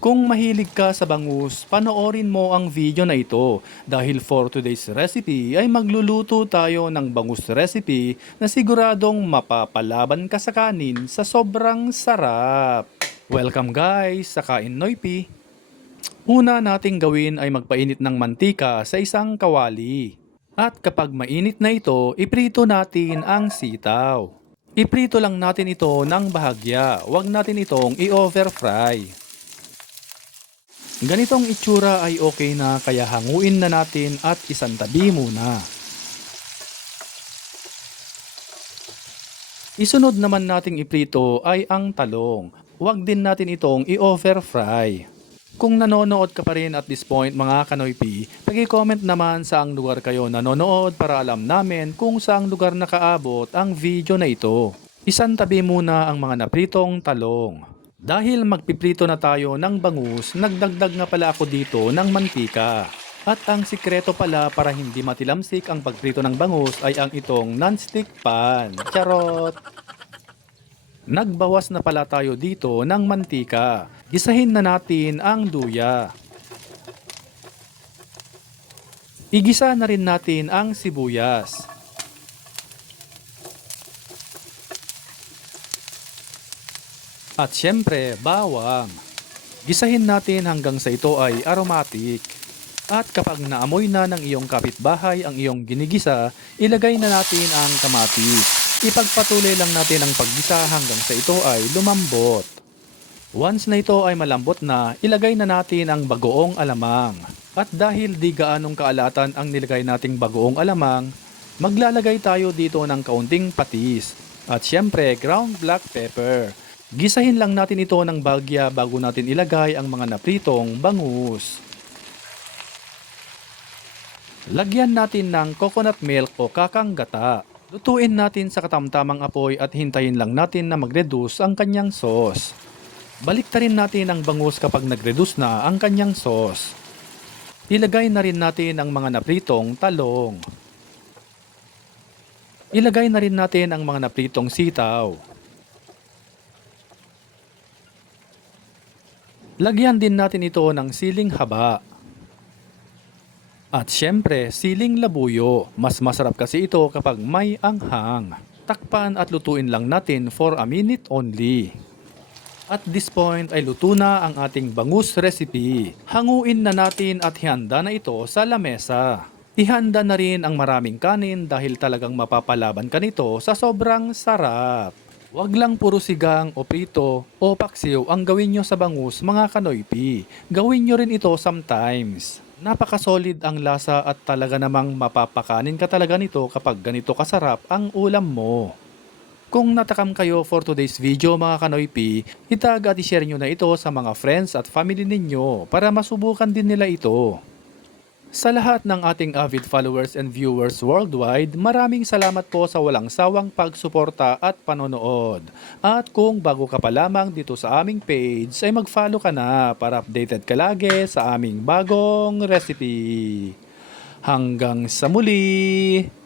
Kung mahilig ka sa bangus, panoorin mo ang video na ito dahil for today's recipe ay magluluto tayo ng bangus recipe na siguradong mapapalaban ka sa kanin sa sobrang sarap. Welcome guys sa Kain Noypi. Una nating gawin ay magpainit ng mantika sa isang kawali. At kapag mainit na ito, iprito natin ang sitaw. Iprito lang natin ito ng bahagya, huwag natin itong i-over fry. Ganitong itsura ay okay na kaya hanguin na natin at isantabi muna. Isunod naman nating iprito ay ang talong. Huwag din natin itong i-over fry. Kung nanonood ka pa rin at this point mga kanoypi, pag-comment naman saang lugar kayo nanonood para alam namin kung saang lugar nakaabot ang video na ito. Isantabi muna ang mga napritong talong. Dahil magpiprito na tayo ng bangus, nagdagdag nga pala ako dito ng mantika. At ang sikreto pala para hindi matilamsik ang pagprito ng bangus ay ang itong non-stick pan. Charot! Nagbawas na pala tayo dito ng mantika. Gisahin na natin ang luya. Igisa na rin natin ang sibuyas. At syempre, bawang. Gisahin natin hanggang sa ito ay aromatic. At kapag naamoy na ng iyong kapitbahay ang iyong ginigisa, ilagay na natin ang kamatis. Ipagpatuloy lang natin ang paggisa hanggang sa ito ay lumambot. Once na ito ay malambot na, ilagay na natin ang bagoong alamang. At dahil di gaanong kaalatan ang nilagay nating bagoong alamang, maglalagay tayo dito ng kaunting patis. At syempre, ground black pepper. Gisahin lang natin ito ng bagya bago natin ilagay ang mga napritong bangus. Lagyan natin ng coconut milk o kakang gata. Lutuin natin sa katamtamang apoy at hintayin lang natin na mag-reduce ang kanyang sauce. Baliktarin natin ang bangus kapag nag-reduce na ang kanyang sauce. Ilagay na rin natin ang mga napritong talong. Ilagay na rin natin ang mga napritong sitaw. Lagyan din natin ito ng siling haba. At syempre, siling labuyo. Mas masarap kasi ito kapag may anghang. Takpan at lutuin lang natin for a minute only. At this point ay luto na ang ating bangus recipe. Hanguin na natin at ihanda na ito sa lamesa. Ihanda na rin ang maraming kanin dahil talagang mapapalaban ka nito sa sobrang sarap. Huwag lang puro sigang o prito o paksiw ang gawin nyo sa bangus mga kanoypi. Gawin nyo rin ito sometimes. Napaka-solid ang lasa at talaga namang mapapakanin ka talaga nito kapag ganito kasarap ang ulam mo. Kung natakam kayo for today's video mga kanoypi, itag at ishare nyo na ito sa mga friends at family ninyo para masubukan din nila ito. Sa lahat ng ating avid followers and viewers worldwide, maraming salamat po sa walang sawang pagsuporta at panonood. At kung bago ka pa lamang dito sa aming page, ay mag-follow ka na para updated ka lagi sa aming bagong recipe. Hanggang sa muli!